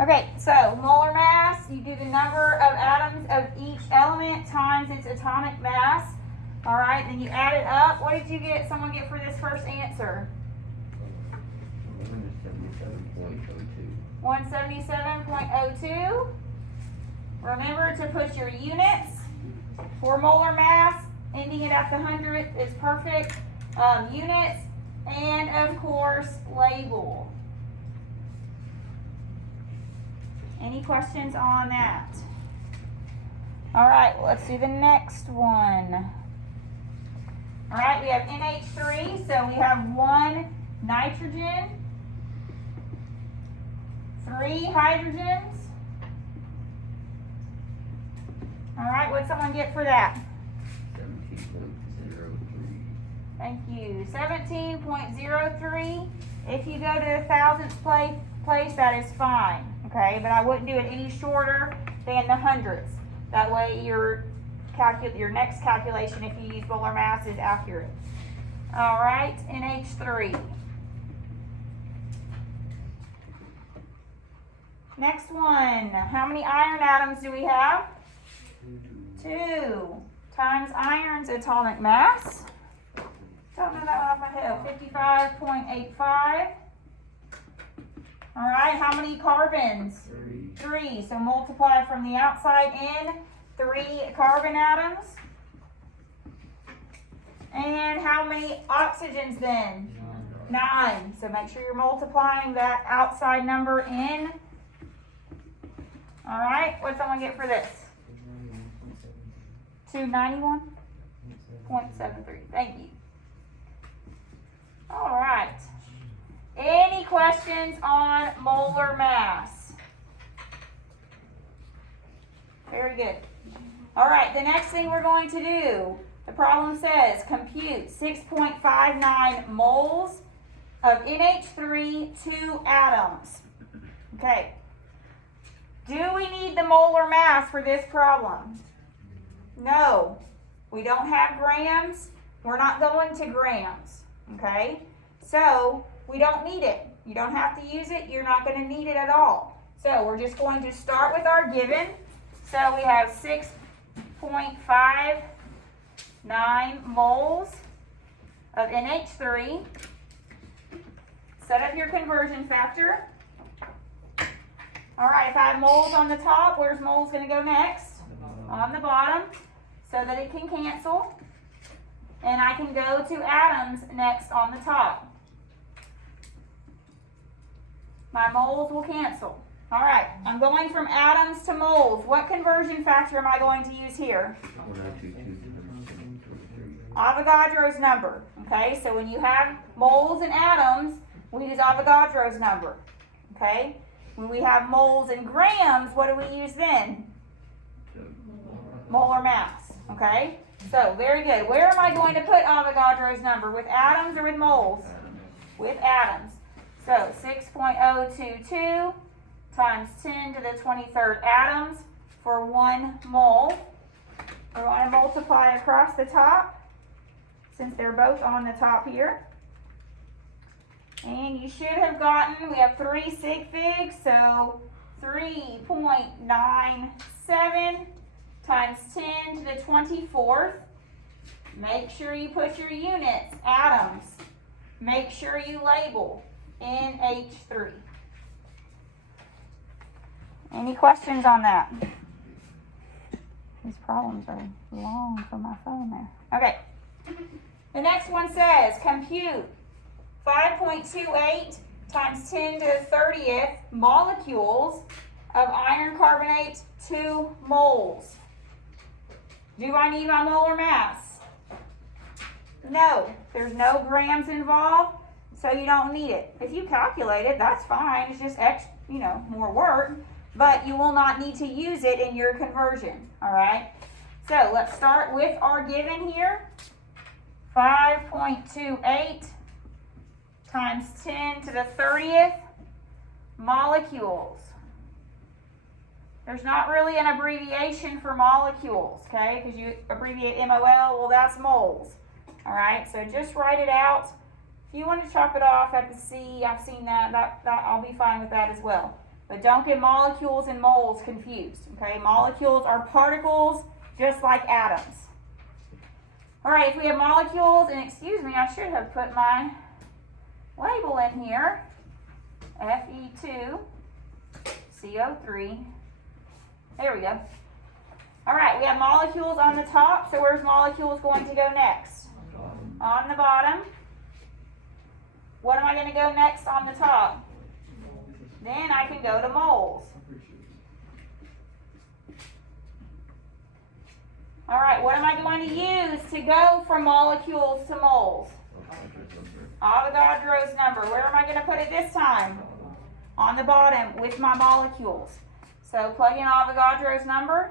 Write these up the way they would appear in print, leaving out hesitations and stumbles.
Okay, so molar mass, you do the number of atoms of each element times its atomic mass. All right, then you add it up. What did you get? Someone get for this first answer? 177.02. Remember to put your units for molar mass. Ending it at the hundredth is perfect. Units, and of course, label. Any questions on that? All right, let's do the next one. All right, we have NH3, so we have 1 nitrogen, 3 hydrogens. All right, what'd someone get for that? 17.03. Thank you. 17.03. If you go to the thousandths place, that is fine. Okay, but I wouldn't do it any shorter than the hundredths. That way your next calculation, if you use molar mass, is accurate. All right, NH3. Next one. How many iron atoms do we have? 2 times iron's atomic mass. Don't know that one off my head. 55.85. All right, how many carbons? 3. So multiply from the outside in 3 carbon atoms. And how many oxygens then? 9. So make sure you're multiplying that outside number in. All right, what'd someone get for this? 291.73. Thank you. All right. Any questions on molar mass? Very good. All right, the next thing we're going to do, the problem says compute 6.59 moles of NH3, 2 atoms. Okay. Do we need the molar mass for this problem? No. We don't have grams. We're not going to grams. Okay? So, we don't need it. You don't have to use it. You're not going to need it at all. So, we're just going to start with our given. So, we have 6.59 moles of NH3. Set up your conversion factor. All right, if I have moles on the top, where's moles going to go next? On the bottom, so that it can cancel. And I can go to atoms next on the top. My moles will cancel. All right, I'm going from atoms to moles. What conversion factor am I going to use here? Avogadro's number. Okay, so when you have moles and atoms, we use Avogadro's number. Okay, when we have moles and grams, what do we use then? Molar mass. Okay, so very good. Where am I going to put Avogadro's number? With atoms or with moles? With atoms. So 6.022 times 10 to the 23rd atoms for 1 mole. We're going to multiply across the top since they're both on the top here. And you should have gotten, we have 3 sig figs, so 3.97 times 10 to the 24th. Make sure you put your units, atoms. Make sure you label NH3. Any questions on that? These problems are long for my phone there. Okay. The next one says compute 5.28 times 10 to the 30th molecules of iron carbonate 2 moles. Do I need my molar mass? No, there's no grams involved, so you don't need it. If you calculate it, that's fine. It's just more work, but you will not need to use it in your conversion. All right. So let's start with our given here. 5.28 times 10 to the 30th molecules. There's not really an abbreviation for molecules, okay? Because you abbreviate MOL, well, that's moles. All right, so just write it out. If you want to chop it off at the C, I've seen that. That I'll be fine with that as well. But don't get molecules and moles confused, okay? Molecules are particles just like atoms. All right, if we have molecules, and excuse me, I should have put my label in here. Fe2CO3. There we go. All right, we have molecules on the top, so where's molecules going to go next? On the bottom. What am I going to go next on the top? Then I can go to moles. All right, what am I going to use to go from molecules to moles? Avogadro's number. Where am I going to put it this time? On the bottom with my molecules. So plug in Avogadro's number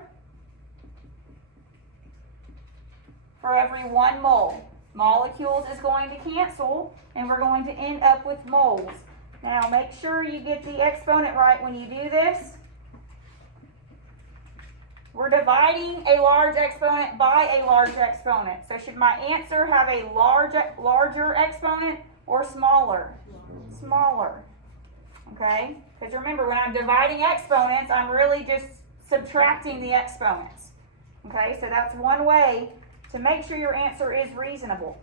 for every 1 mole. Molecules is going to cancel, and we're going to end up with moles. Now make sure you get the exponent right when you do this. We're dividing a large exponent by a large exponent. So should my answer have a larger exponent or smaller? Smaller. Okay? Because remember, when I'm dividing exponents, I'm really just subtracting the exponents. Okay? So that's one way to make sure your answer is reasonable.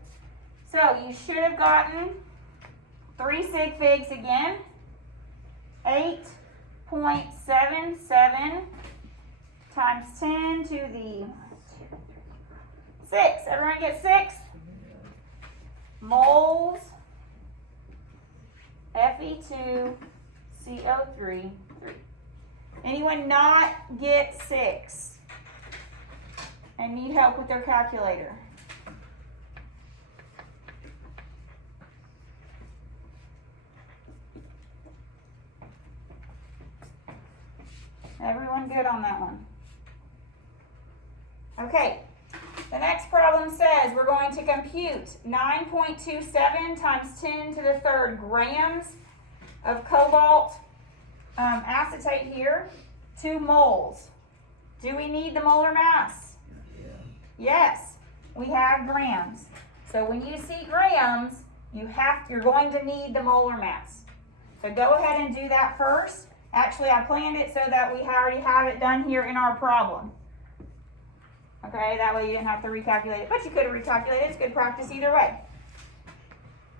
So you should have gotten 3 sig figs again. 8.77 times 10 to the 6. Everyone get 6? Moles Fe2CO3. 3. Anyone not get 6 and need help with their calculator? Everyone good on that one? Okay, the next problem says we're going to compute 9.27 times 10 to the 3rd grams of cobalt acetate here, 2 moles. Do we need the molar mass? Yes, we have grams. So when you see grams, you're going to need the molar mass. So go ahead and do that first. Actually, I planned it so that we already have it done here in our problem. Okay, that way you didn't have to recalculate it, but you could have recalculated. It's good practice either way.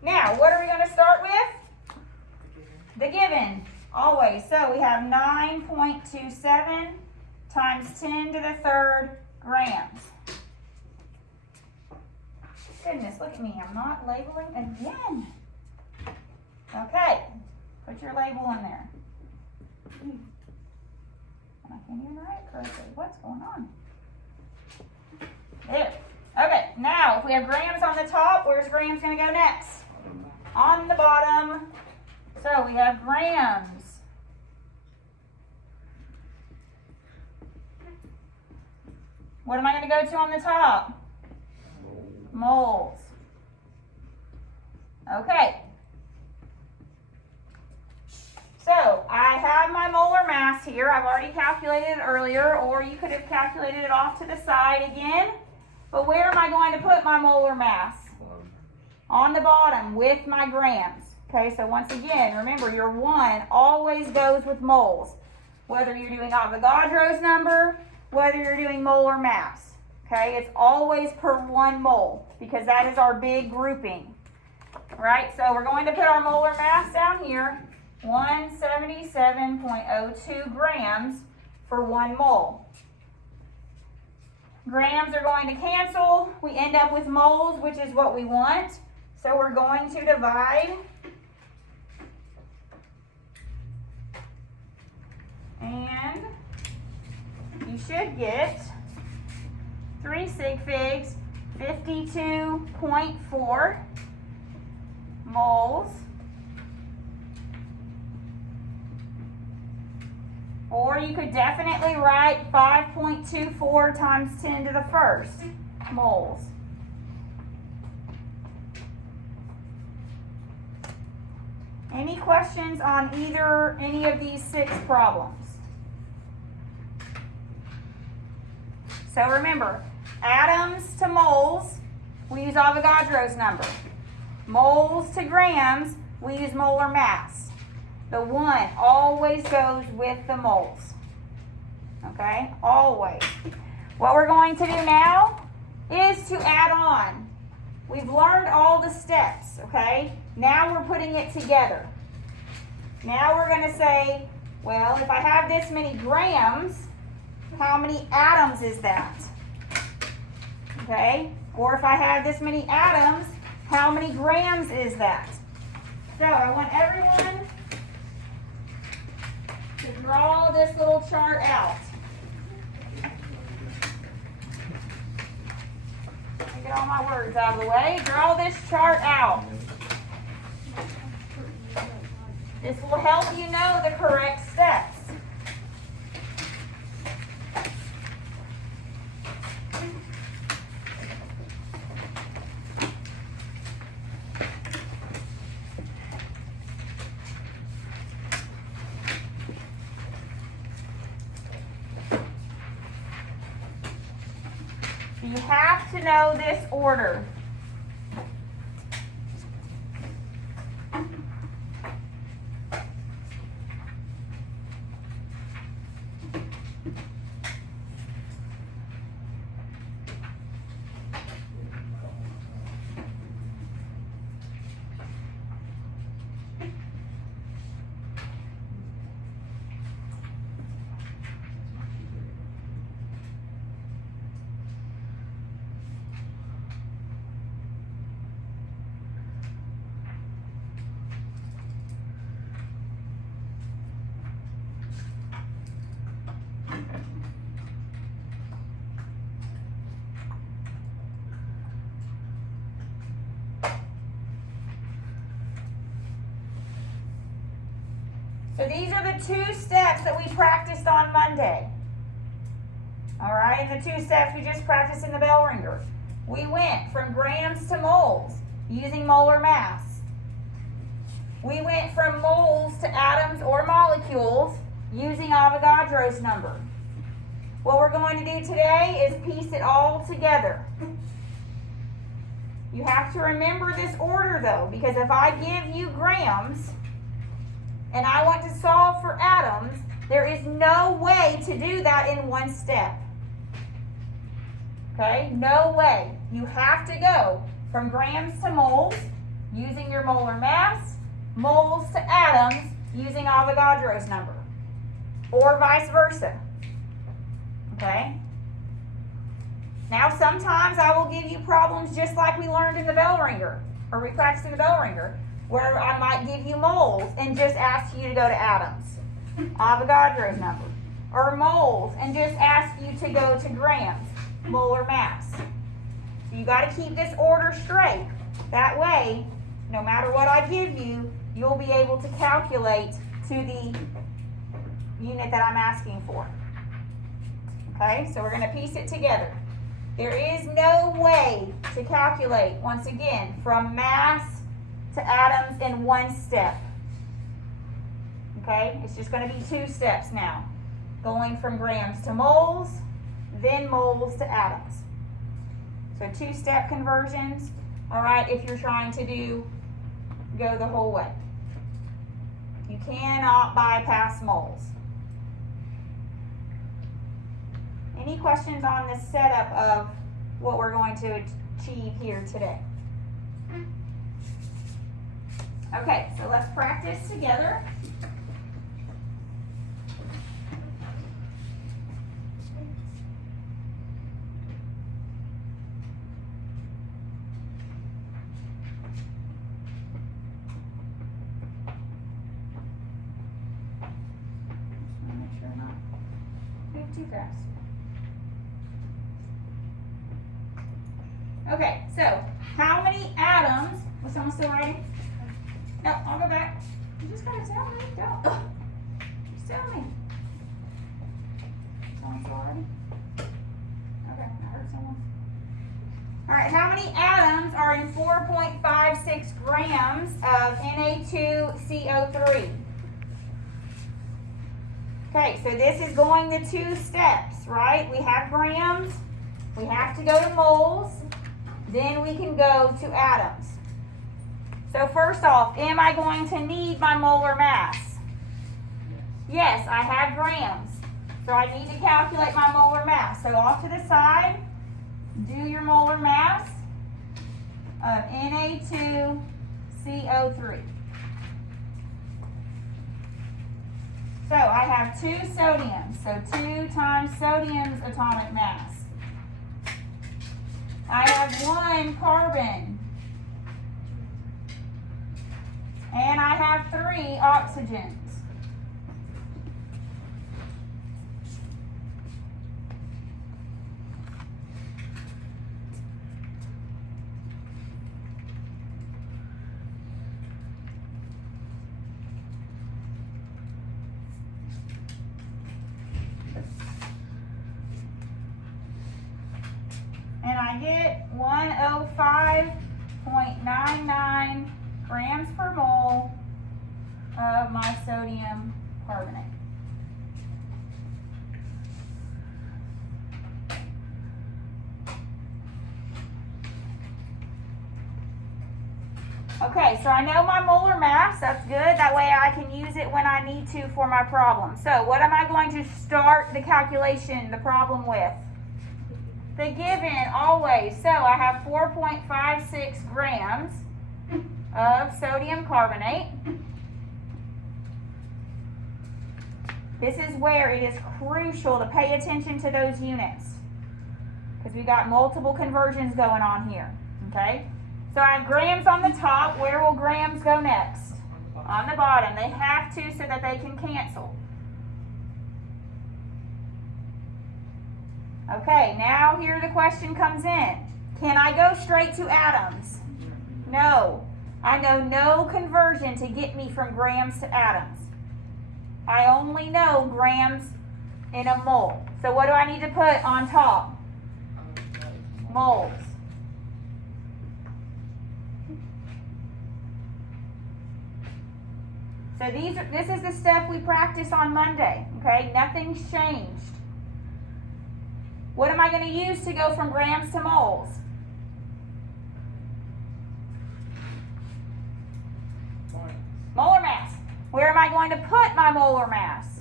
Now, what are we going to start with? The given, always. So we have 9.27 times 10 to the 3rd grams. Goodness, look at me. I'm not labeling again. Okay, put your label in there. I can't even write it correctly. What's going on? There. Okay, now if we have grams on the top, where's grams going to go next? On the bottom. So we have grams. What am I going to go to on the top? Moles. Okay. So I have my molar mass here. I've already calculated it earlier, or you could have calculated it off to the side again. But where am I going to put my molar mass? On the bottom with my grams. Okay, so once again, remember your 1 always goes with moles. Whether you're doing Avogadro's number, whether you're doing molar mass. Okay, it's always per 1 mole because that is our big grouping. All right, so we're going to put our molar mass down here. 177.02 grams for 1 mole. Grams are going to cancel. We end up with moles, which is what we want. So we're going to divide. And you should get 3 sig figs, 52.4 moles. Or you could definitely write 5.24 times 10 to the 1st moles. Any questions on any of these 6 problems? So remember, atoms to moles, we use Avogadro's number. Moles to grams, we use molar mass. The 1 always goes with the moles. Okay, always. What we're going to do now is to add on. We've learned all the steps, okay? Now we're putting it together. Now we're going to say, well, if I have this many grams, how many atoms is that? Okay? Or if I have this many atoms, how many grams is that? So I want everyone to draw this little chart out. Let me get all my words out of the way. Draw this chart out. This will help you know the correct steps. You have to know this order. So these are the 2 steps that we practiced on Monday. All right, and the 2 steps we just practiced in the bell ringer. We went from grams to moles using molar mass. We went from moles to atoms or molecules using Avogadro's number. What we're going to do today is piece it all together. You have to remember this order though, because if I give you grams, and I want to solve for atoms, there is no way to do that in 1 step. Okay, no way. You have to go from grams to moles using your molar mass, moles to atoms using Avogadro's number, or vice versa. Okay? Now sometimes I will give you problems just like we learned in the bell ringer, or we practiced in the bell ringer, where I might give you moles and just ask you to go to atoms, Avogadro's number, or moles and just ask you to go to grams, molar mass. So you got to keep this order straight. That way, no matter what I give you, you'll be able to calculate to the unit that I'm asking for. Okay, so we're going to piece it together. There is no way to calculate, once again, from mass to atoms in 1 step. Okay, it's just going to be 2 steps now. Going from grams to moles, then moles to atoms. So 2-step conversions, all right, if you're trying to go the whole way. You cannot bypass moles. Any questions on the setup of what we're going to achieve here today? Okay, so let's practice together. Just want to make sure I'm not moving too fast. Okay, so how many atoms, was someone still writing? No, I'll go back. You just gotta tell me. Don't. Just tell me. Someone's still writing? Okay, I heard someone. All right, how many atoms are in 4.56 grams of Na2CO3? Okay, so this is going the 2 steps, right? We have grams, we have to go to moles, then we can go to atoms. So first off, am I going to need my molar mass? Yes, I have grams. So I need to calculate my molar mass. So off to the side, do your molar mass of Na2CO3. So I have 2 sodiums, so 2 times sodium's atomic mass. I have 1 carbon. And I have 3 oxygens. And I get 105.99 grams per mole of my sodium carbonate. Okay, so I know my molar mass, that's good. That way I can use it when I need to for my problem. So what am I going to start the calculation, the problem with? The given, always. So I have 4.56 grams of sodium carbonate. This is where it is crucial to pay attention to those units, because we've got multiple conversions going on here, okay? So I have grams on the top. Where will grams go next? On the bottom. They have to so that they can cancel. Okay, now here the question comes in. Can I go straight to atoms? No. I know no conversion to get me from grams to atoms. I only know grams in a mole. So what do I need to put on top? Moles. So this is the step we practice on Monday, okay? Nothing's changed. What am I going to use to go from grams to moles? Molar mass. Where am I going to put my molar mass?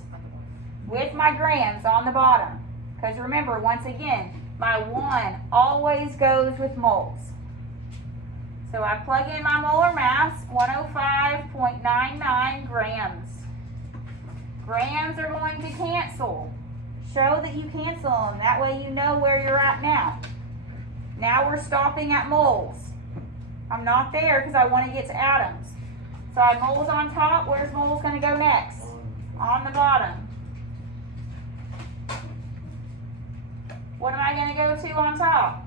With my grams on the bottom. Because remember, once again, my 1 always goes with moles. So I plug in my molar mass, 105.99 grams. Grams are going to cancel. Show that you cancel them. That way you know where you're at now. Now we're stopping at moles. I'm not there because I want to get to atoms. So I have moles on top. Where's moles going to go next? On the bottom. What am I going to go to on top?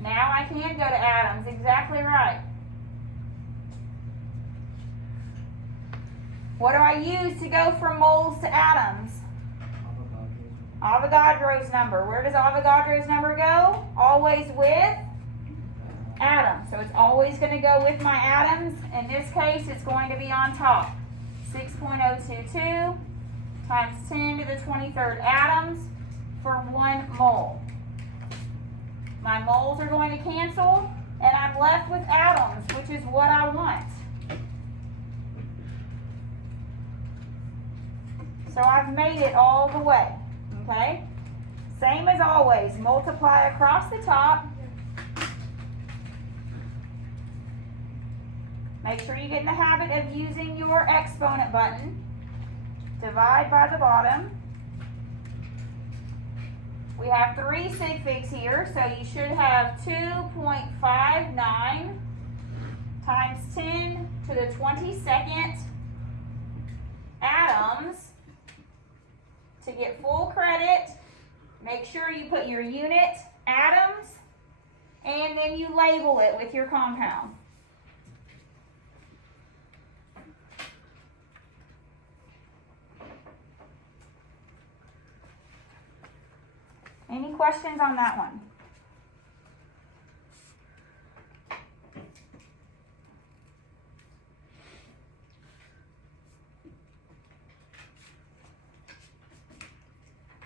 Now I can go to atoms. Exactly right. What do I use to go from moles to atoms? Avogadro's number. Where does Avogadro's number go? Always with atoms. So it's always going to go with my atoms. In this case, it's going to be on top. 6.022 times 10 to the 23rd atoms for 1 mole. My moles are going to cancel, and I'm left with atoms, which is what I want. So I've made it all the way. Okay? Same as always, multiply across the top. Make sure you get in the habit of using your exponent button. Divide by the bottom. We have 3 sig figs here, so you should have 2.59 times 10 to the 22nd atoms. To get full credit, make sure you put your unit, atoms, and then you label it with your compound. Any questions on that one?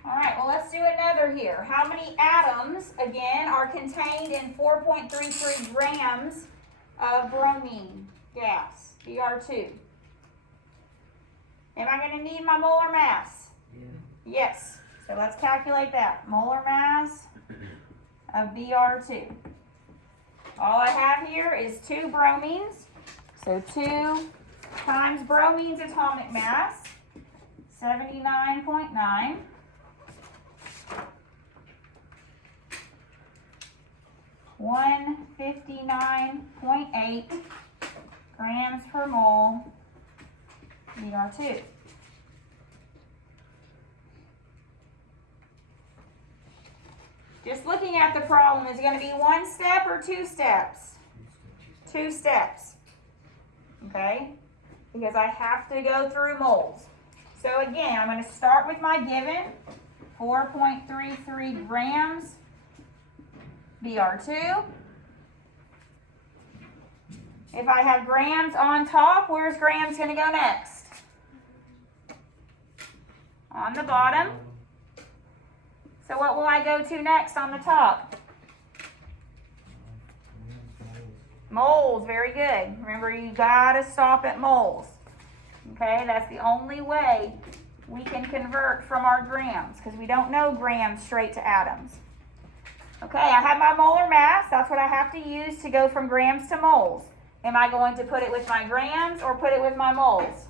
All right, well, let's do another here. How many atoms, again, are contained in 4.33 grams of bromine gas, Br2? Am I going to need my molar mass? Yeah. Yes. So let's calculate that. Molar mass of Br2. All I have here is 2 bromines. So 2 times bromine's atomic mass, 79.9. 159.8 grams per mole Br2. Just looking at the problem, is it going to be 1 step or 2 steps? 2 steps. Okay? Because I have to go through moles. So again, I'm going to start with my given, 4.33 grams Br2. If I have grams on top, where's grams going to go next? On the bottom. So what will I go to next on the top? Moles, very good. Remember, you gotta stop at moles. Okay, that's the only way we can convert from our grams, because we don't know grams straight to atoms. Okay, I have my molar mass. That's what I have to use to go from grams to moles. Am I going to put it with my grams or put it with my moles?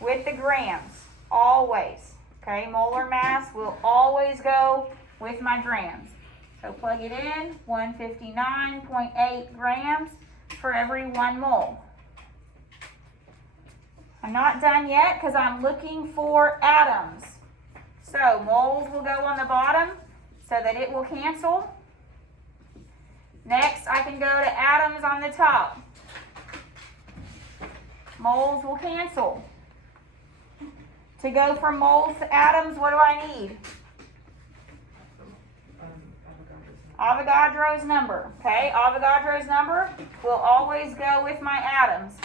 With the grams, always. Okay, molar mass will always go with my grams. So plug it in, 159.8 grams for every 1 mole. I'm not done yet because I'm looking for atoms. So moles will go on the bottom so that it will cancel. Next, I can go to atoms on the top. Moles will cancel. To go from moles to atoms, what do I need? Avogadro's number. Okay, Avogadro's number will always go with my atoms.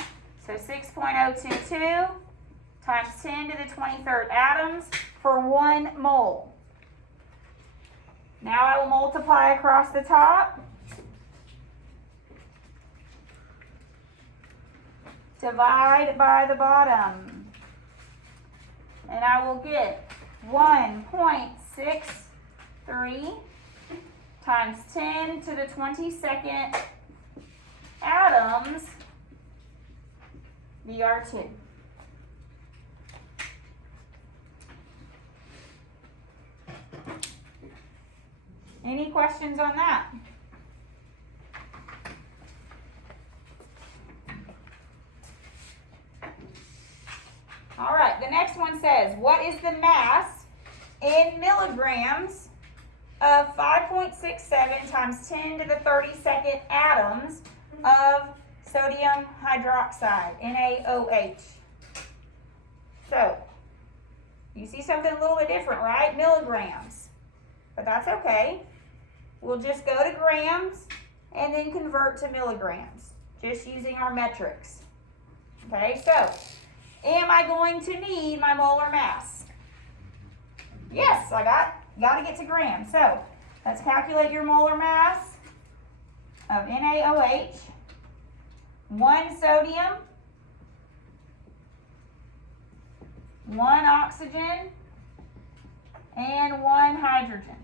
So 6.022 times 10 to the 23rd atoms for 1 mole. Now I will multiply across the top. Divide by the bottom. And I will get 1.63 times 10 to the 22nd atoms Br2. Any questions on that? All right, the next one says, what is the mass in milligrams of 5.67 times 10 to the 32nd atoms of sodium hydroxide, NaOH? So, you see something a little bit different, right? Milligrams. But that's okay. We'll just go to grams and then convert to milligrams, just using our metrics. Okay, so, am I going to need my molar mass? Yes, I got to get to grams. So, let's calculate your molar mass of NaOH. 1 sodium, 1 oxygen, and 1 hydrogen.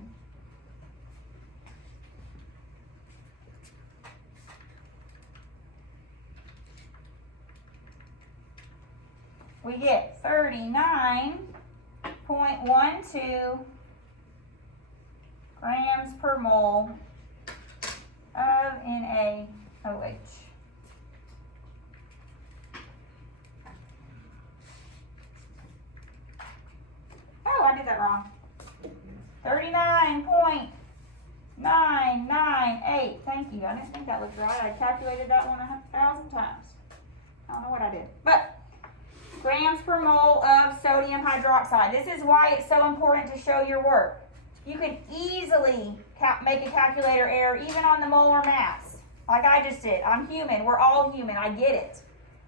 We get 39.12 grams per mole of NaOH. Oh, I did that wrong. 39.998. Thank you. I didn't think that was right. I calculated that one 1,000 times. I don't know what I did. But grams per mole of sodium hydroxide. This is why it's so important to show your work. You can easily make a calculator error even on the molar mass, like I just did. I'm human. We're all human. I get it.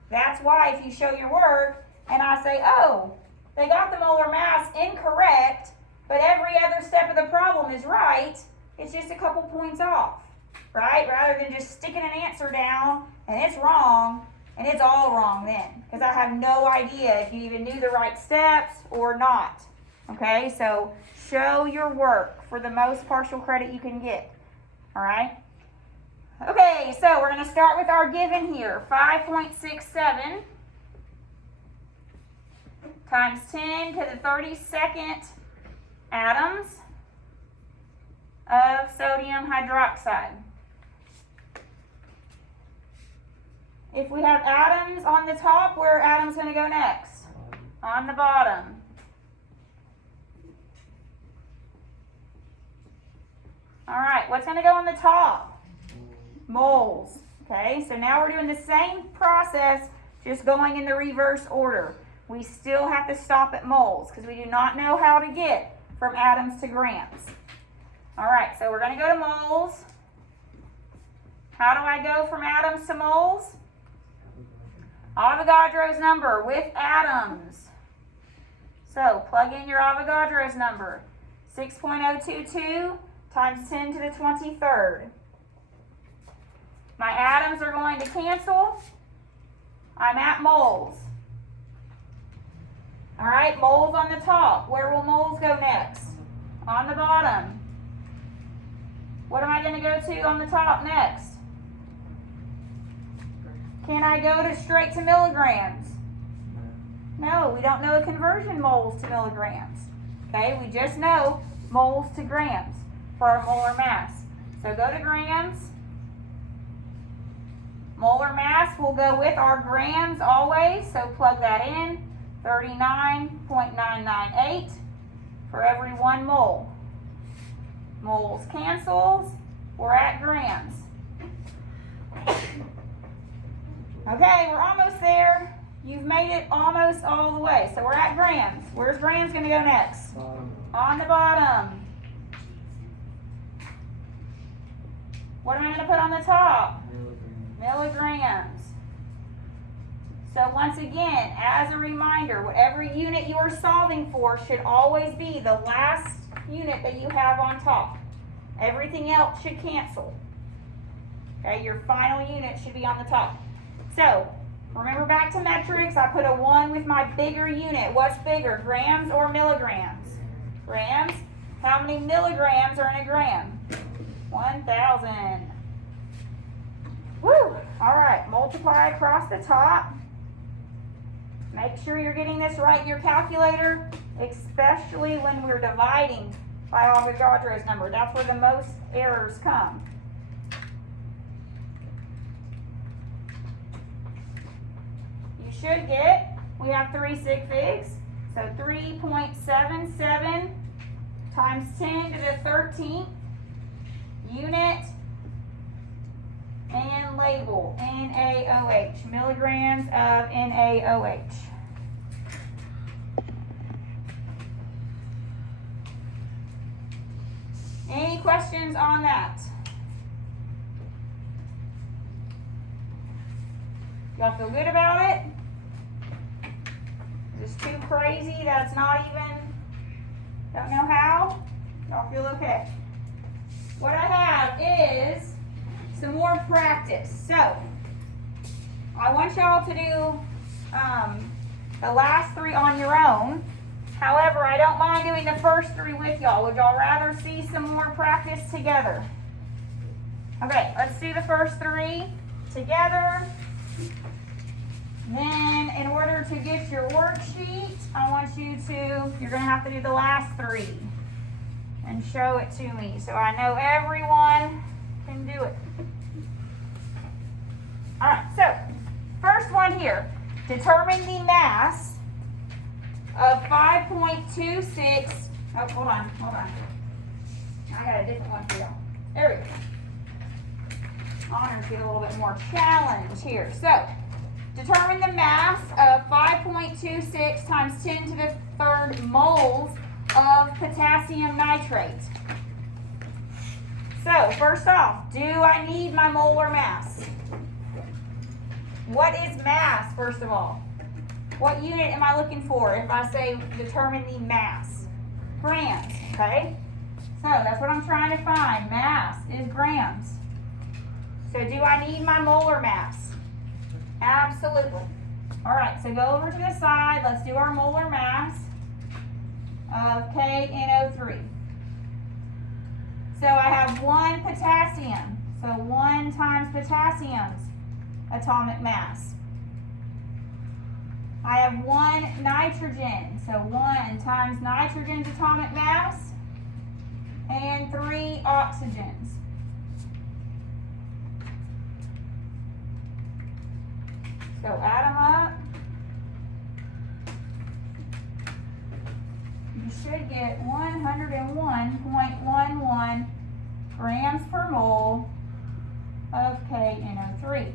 That's why if you show your work and I say, oh, they got the molar mass incorrect, but every other step of the problem is right, it's just a couple points off, right? Rather than just sticking an answer down and it's wrong, And it's all wrong then, because I have no idea if you even knew the right steps or not. Okay, so show your work for the most partial credit you can get. All right? Okay, so we're going to start with our given here. 5.67 times 10 to the 32nd atoms of sodium hydroxide. If we have atoms on the top, where are atoms going to go next? On the bottom. All right, what's going to go on the top? Moles. Okay, so now we're doing the same process, just going in the reverse order. We still have to stop at moles because we do not know how to get from atoms to grams. All right, so we're going to go to moles. How do I go from atoms to moles? Avogadro's number with atoms. So plug in your Avogadro's number. 6.022 times 10 to the 23rd. My atoms are going to cancel. I'm at moles. All right, moles on the top. Where will moles go next? On the bottom. What am I going to go to on the top next? Can I go to straight to milligrams? No, we don't know the conversion moles to milligrams. Okay, we just know moles to grams for our molar mass. So go to grams. Molar mass will go with our grams always, so plug that in. 39.998 for every 1 mole. Moles cancels. We're at grams. Okay, we're almost there. You've made it almost all the way. So we're at grams. Where's grams going to go next? On the bottom. What am I going to put on the top? Milligrams. So once again, as a reminder, whatever unit you are solving for should always be the last unit that you have on top. Everything else should cancel. Okay, your final unit should be on the top. So, remember back to metrics, I put a 1 with my bigger unit. What's bigger, grams or milligrams? Grams. How many milligrams are in a gram? 1,000. Woo! All right, multiply across the top. Make sure you're getting this right in your calculator, especially when we're dividing by Avogadro's number. That's where the most errors come. You should get, we have 3 sig figs, so 3.77 times 10 to the 13th unit and label NaOH, milligrams of NaOH. Any questions on that? Y'all feel good about it? Is this too crazy that it's not even, don't know how? Y'all feel okay? What I have is some more practice. So, I want y'all to do the last 3 on your own. However, I don't mind doing the first 3 with y'all. Would y'all rather see some more practice together? Okay, let's do the first 3 together. Then, in order to get your worksheet, I want you to, you're going to have to do the last 3 and show it to me so I know everyone can do it. All right, so first one here, determine the mass of 5.26, oh, hold on. I got a different one for y'all. There we go. Honors get a little bit more challenge here. So, determine the mass of 5.26 times 10 to the 3rd moles of potassium nitrate. So, first off, do I need my molar mass? What is mass, first of all? What unit am I looking for if I say determine the mass? Grams, okay? So that's what I'm trying to find. Mass is grams. So do I need my molar mass? Absolutely. All right, so go over to the side. Let's do our molar mass of KNO3. So I have 1 potassium. So 1 times potassium's atomic mass. I have 1 nitrogen. So 1 times nitrogen's atomic mass. And 3 oxygens. So add them up. You should get 101.11 grams per mole of KNO3.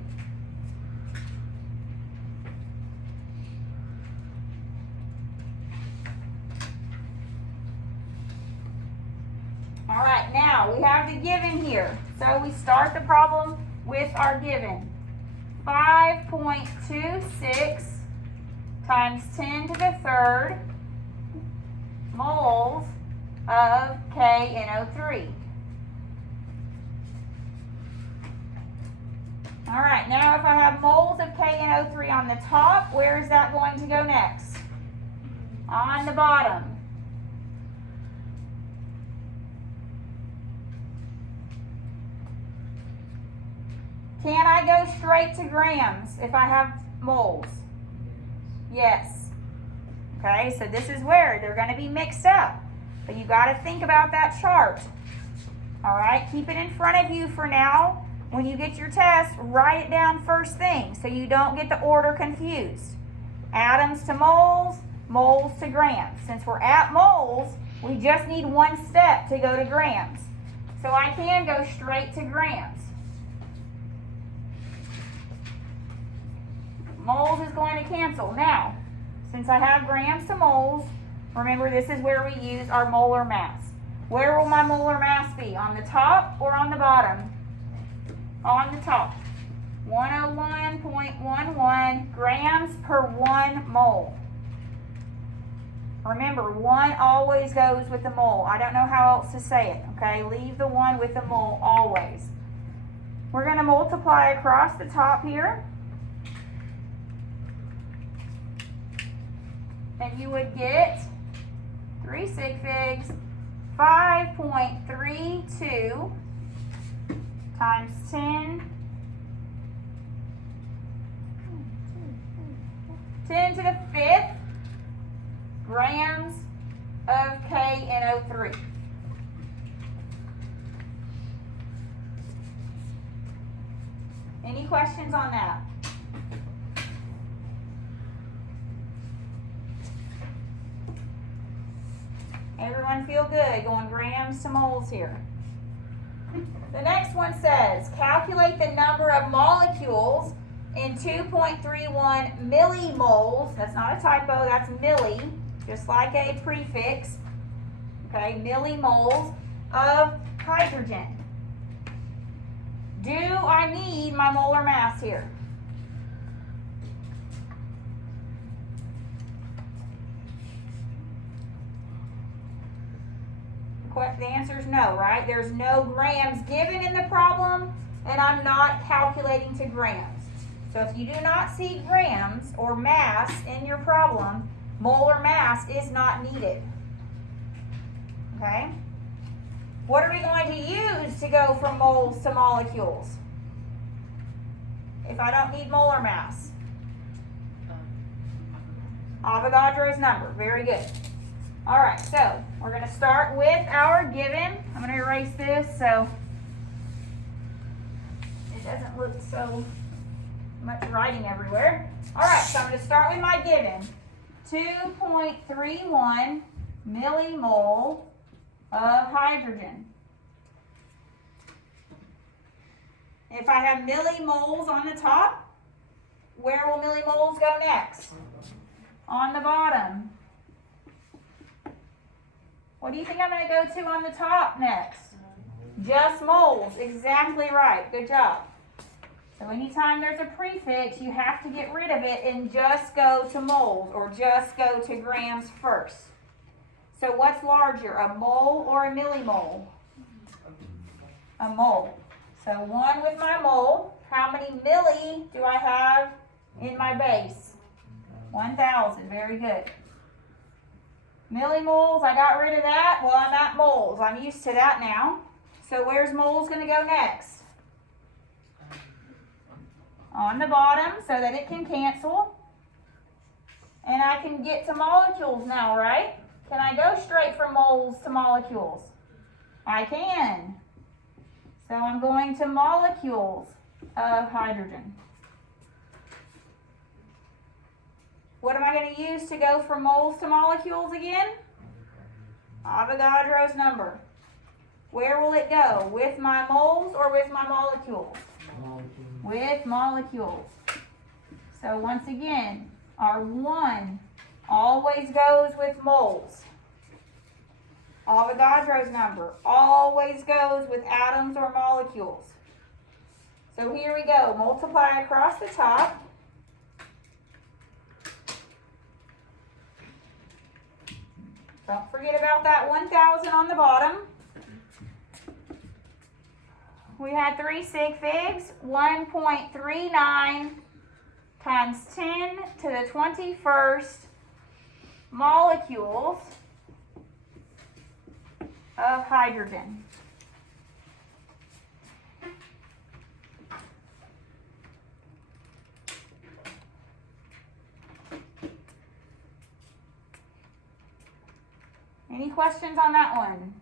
All right, now we have the given here. So we start the problem with our given. 5.26 times 10 to the third moles of KNO3. All right, now if I have moles of KNO3 on the top, where is that going to go next? On the bottom. Can I go straight to grams if I have moles? Yes. Okay, so this is where they're going to be mixed up. But you got to think about that chart. All right, keep it in front of you for now. When you get your test, write it down first thing so you don't get the order confused. Atoms to moles, moles to grams. Since we're at moles, we just need one step to go to grams. So I can go straight to grams. Moles is going to cancel. Now, since I have grams to moles, remember this is where we use our molar mass. Where will my molar mass be? On the top or on the bottom? On the top. 101.11 grams per 1 mole. Remember, 1 always goes with the mole. I don't know how else to say it, okay? Leave the 1 with the mole always. We're going to multiply across the top here. And you would get 3 sig figs, 5.32 times 10 to the 5th grams of KNO3. Any questions on that? Everyone feel good going grams to moles here. The next one says, calculate the number of molecules in 2.31 millimoles. That's not a typo, that's milli, just like a prefix. Okay, millimoles of hydrogen. Do I need my molar mass here? The answer is no, right? There's no grams given in the problem, and I'm not calculating to grams. So if you do not see grams or mass in your problem, molar mass is not needed. Okay? What are we going to use to go from moles to molecules? If I don't need molar mass. Avogadro's number. Very good. All right, so we're going to start with our given. I'm going to erase this so it doesn't look so much writing everywhere. All right, so I'm going to start with my given. 2.31 millimole of hydrogen. If I have millimoles on the top, where will millimoles go next? On the bottom. What do you think I'm going to go to on the top next? Just moles. Exactly right. Good job. So anytime there's a prefix, you have to get rid of it and just go to moles or just go to grams first. So what's larger, a mole or a millimole? A mole. So 1 with my mole. How many milli do I have in my base. 1,000, very good. Millimoles, I got rid of that. Well, I'm at moles. I'm used to that now. So where's moles going to go next? On the bottom so that it can cancel. And I can get to molecules now, right? Can I go straight from moles to molecules? I can. So I'm going to molecules of hydrogen. What am I going to use to go from moles to molecules again? Avogadro's number. Where will it go? With my moles or with my molecules? With molecules. So once again, our 1 always goes with moles. Avogadro's number always goes with atoms or molecules. So here we go. Multiply across the top. Don't forget about that 1,000 on the bottom. We had 3 sig figs. 1.39 times 10 to the 21st molecules of hydrogen. Any questions on that one?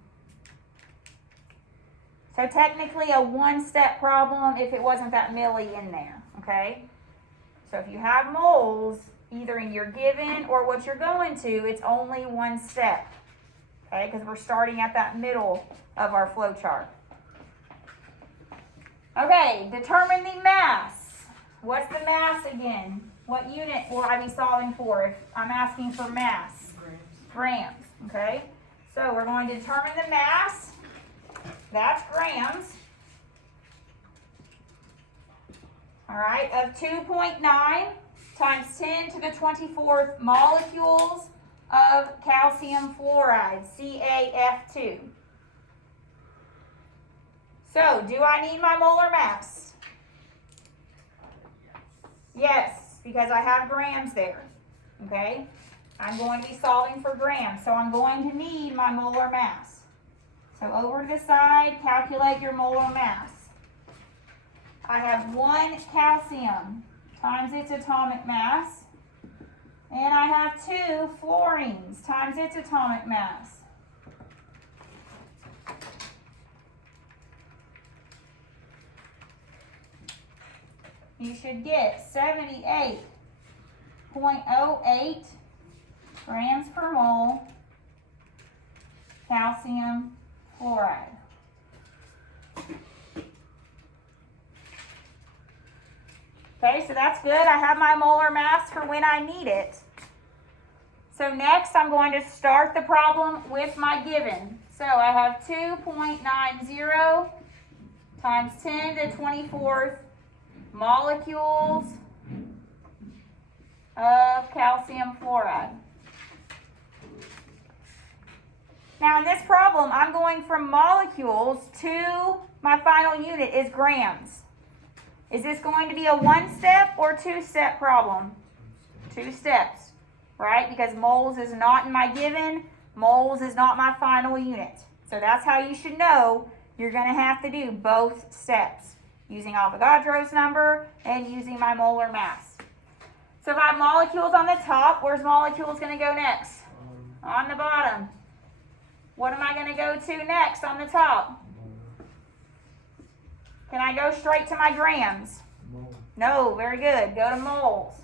So technically a one-step problem if it wasn't that milli in there, okay? So if you have moles, either in your given or what you're going to, it's only one step, okay? Because we're starting at that middle of our flow chart. Okay, determine the mass. What's the mass again? What unit will I be solving for if I'm asking for mass? Grams. Okay, so we're going to determine the mass. That's grams. All right, of 2.9 times 10 to the 24th molecules of calcium fluoride, CaF2. So, do I need my molar mass? Yes, because I have grams there. Okay? I'm going to be solving for grams, so I'm going to need my molar mass. So over to the side, calculate your molar mass. I have 1 calcium times its atomic mass, and I have 2 fluorines times its atomic mass. You should get 78.08 grams per mole calcium fluoride. Okay, so that's good. I have my molar mass for when I need it. So next I'm going to start the problem with my given. So I have 2.90 times 10 to the 24th molecules of calcium fluoride. Now in this problem, I'm going from molecules to my final unit is grams. Is this going to be a 1-step or 2-step problem? 2 steps, right? Because moles is not in my given, moles is not my final unit. So that's how you should know you're going to have to do both steps, using Avogadro's number and using my molar mass. So if I have molecules on the top, where's molecules going to go next? On the bottom. What am I going to go to next on the top? Can I go straight to my grams? No, very good. Go to moles.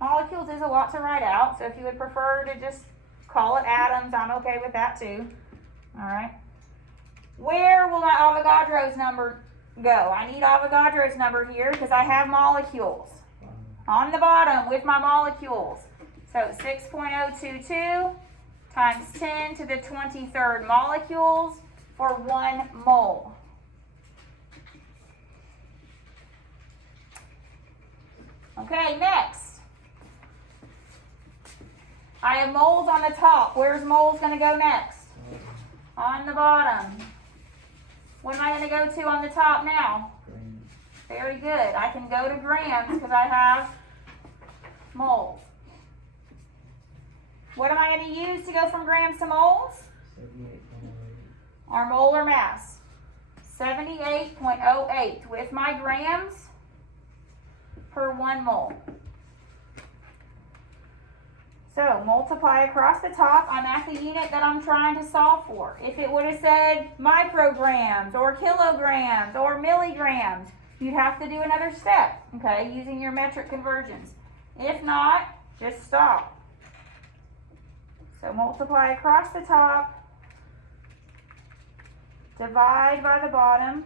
Molecules is a lot to write out, so if you would prefer to just call it atoms, I'm okay with that too. All right. Where will my Avogadro's number go? I need Avogadro's number here because I have molecules. On the bottom with my molecules. So 6.022 times 10 to the 23rd molecules for 1 mole. Okay, next. I have moles on the top. Where's moles going to go next? On the bottom. What am I going to go to on the top now? Grams. Very good. I can go to grams because I have moles. What am I going to use to go from grams to moles? 78.08. Our molar mass. 78.08 with my grams per 1 mole. So multiply across the top. I'm at the unit that I'm trying to solve for. If it would have said micrograms or kilograms or milligrams, you'd have to do another step, okay, using your metric conversions. If not, just stop. So multiply across the top, divide by the bottom.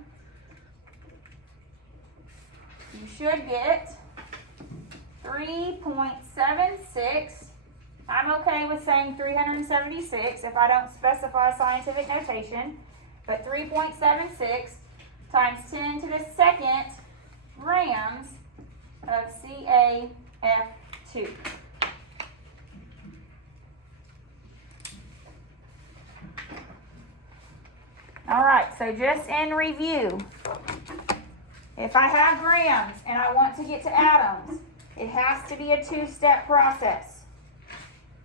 You should get 3.76. I'm okay with saying 376 if I don't specify scientific notation, but 3.76 times 10 to the second grams of CaF2. All right, so just in review, if I have grams and I want to get to atoms, it has to be a 2-step process.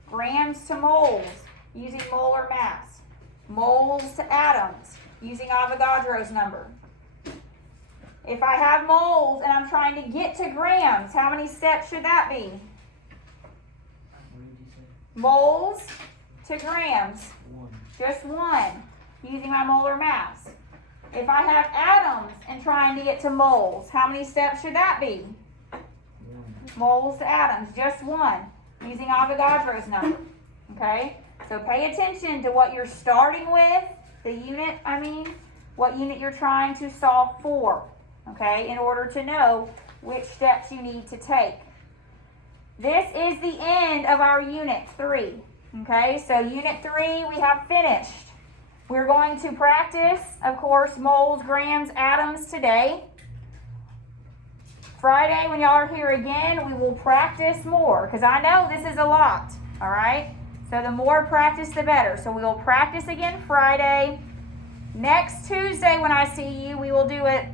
Grams to moles, using molar mass. Moles to atoms, using Avogadro's number. If I have moles and I'm trying to get to grams, how many steps should that be? What did you say? Moles to grams, 1. just 1, using my molar mass. If I have atoms and trying to get to moles, how many steps should that be? 1. Moles to atoms, just 1, using Avogadro's number. Okay? So pay attention to what you're starting with, the unit, what unit you're trying to solve for. Okay? In order to know which steps you need to take. This is the end of our unit 3. Okay? So unit 3 we have finished. We're going to practice, of course, moles, grams, atoms today. Friday, when y'all are here again, we will practice more, because I know this is a lot, all right? So the more practice, the better. So we will practice again Friday. Next Tuesday, when I see you, we will do an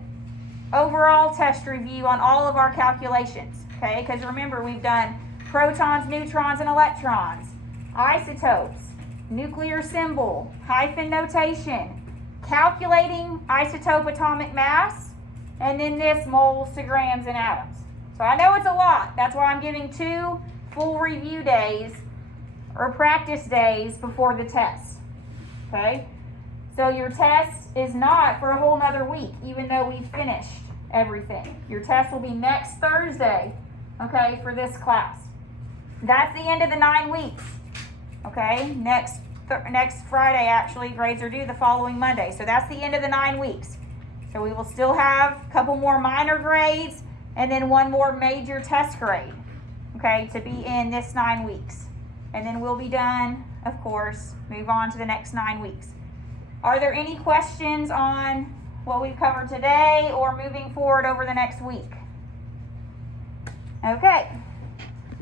overall test review on all of our calculations, okay? Because remember, we've done protons, neutrons, and electrons, isotopes, nuclear symbol, hyphen notation, calculating isotope atomic mass, and then this moles to grams and atoms. So I know it's a lot. That's why I'm giving 2 full review days or practice days before the test. Okay? So your test is not for a whole nother week, even though we've finished everything. Your test will be next Thursday, okay, for this class. That's the end of the 9 weeks. Okay? Next Friday, actually, grades are due the following Monday. So that's the end of the 9 weeks. So we will still have a couple more minor grades and then 1 more major test grade, okay, to be in this 9 weeks. And then we'll be done, of course, move on to the next 9 weeks. Are there any questions on what we've covered today or moving forward over the next week? Okay.